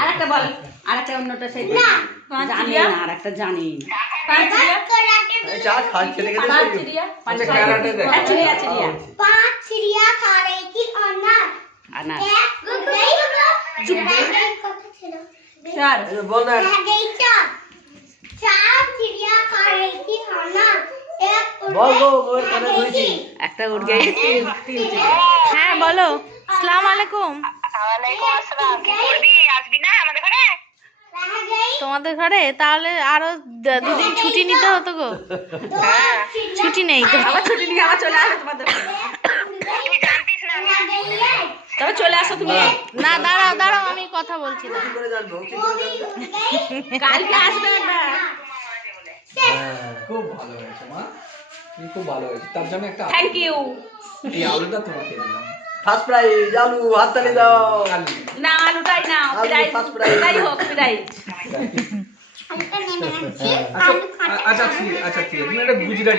আরেকটা বল, আরেকটা অন্যটা সেই জানি না, আরেকটা জানি চা খা খেতে খেতে পাঁচ চিড়িয়া খা रही थी अनार चार बोल ना चार चिड़िया खा रही थी अनार बोल काने ধরেছি একটা উড় গই হ্যাঁ বলো আসসালামু আলাইকুম ওয়ালাইকুম আসসালাম। কি করবি? আসবি না আমাদের ঘরে? তোমাদের ঘরে তাহলে আরো দুদিন ছুটি নিতে হতো গো ছুটি নেই তো আবার ছুটি নিয়ে আবার চলে আসো তোমাদের তুই জানতিস না আমি তবে চলে আসো তুমি না দাঁড়াও দাঁড়াও আমি কথা বলছি না কি করে জানবো কি করে জানবো কালকে আসবে না খুব ভালো হয়েছে মা, তুমি খুব ভালো হয়েছে, তার জন্য একটা থ্যাংক ইউ এই আলুটা তোমাকে দিলাম। ফার্স্ট প্রাইজ আলু হাততালি দাও আলু না আলুটাই না আলু প্রাইজ first prize। তাই হোক প্রাইজ আচ্ছা ঠিক আছে, তুমি একটা গুজরাটি